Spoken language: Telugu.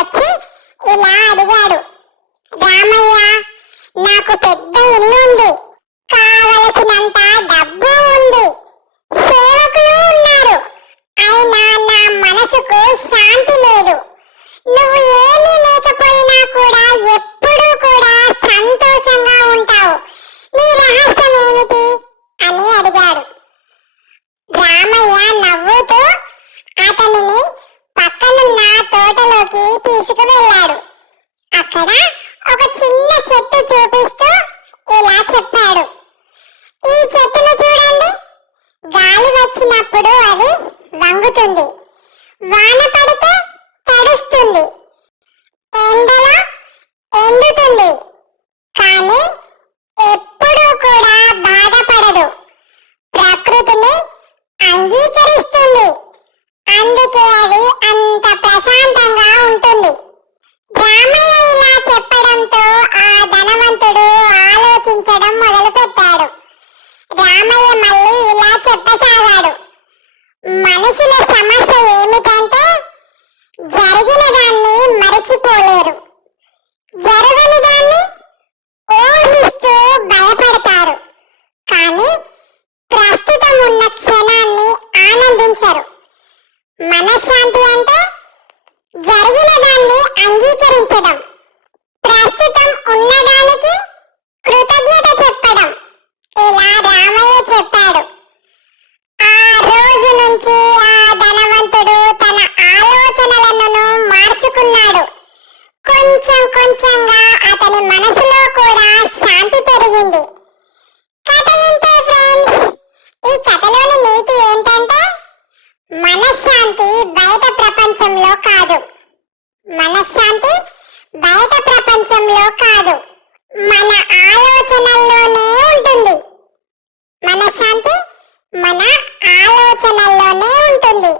వచ్చి ఇలా అడిగాడు, రామయ్య, నాకు పెద్ద ఇల్లు ఉంది, కావలసినంత డబ్బు ఉంది, సేవకులు ఉన్నారు, అయినా నా మనసుకు శాంతి లేదు. నువ్వు ఏమీ లేకపోయినా కూడా ఎప్పుడూ కూడా సంతోషంగా ఉంటావు. నీ రహస్యం ఏమిటి అని అడిగాడు. రామయ్య నవ్వుతూ అతనిని పక్కనున్న తోటలోకి తీసుకువెళ్ళాడు. అక్కడ ఒక చిన్న చెట్టు చూపిస్తూ ఇలా చెప్పాడు, ఈ చెట్టును చూడండి, గాలి వచ్చినప్పుడు అది వంగుతుంది, వాన పడితే తడుస్తుంది, ఎండలో ఎండుతుంది, కానీ ఎప్పుడూ కూడా బాధపడదు, ప్రకృతిని అంగీకరిస్తుంది, అందుకే అది అంత ప్రశాంతంగా ఉంటుంది. రామయ్య ఇలా చెప్పడంతో ఆ ధనవంతుడు ఆలోచించడం మొదలుపెట్టాడు. రామయ్య మళ్ళీ ఇలా చెప్పసాగాడు, మనుషుల సమస్య ఏమిటంటే జరిగిన దాన్ని మరచిపోలేరు, జరగని దాన్ని ఊహిస్తూ భయపడతారు, కానీ ప్రస్తుతం ఉన్న క్షణాన్ని ఆనందించరు. మనశ్శాంతి అంటే జరిగిన దాన్ని అంగీకరించడం, ప్రస్తుతం ఉన్నదానికి కృతజ్ఞత చెప్పడం. ఇలా రామయ్య చెప్పాడు. ఆ రోజు నుంచి ఆ ధనవంతుడు తన ఆలోచనలను మార్చుకున్నాడు. కొంచెం కొంచెంగా అతని మనసులో కూడా శాంతి పెరిగింది. కథ ఏంటే ఫ్రెండ్స్, ఈ కథలోని నీతి ఏంటంటే మనశ్శాంతి బయట ప్రపంచంలో కాదు, మనశ్శాంతి బయట ప్రపంచంలో కాదు, మన ఆలోచనల్లోనే ఉంటుంది. మనశ్శాంతి మన ఆలోచనల్లోనే ఉంటుంది.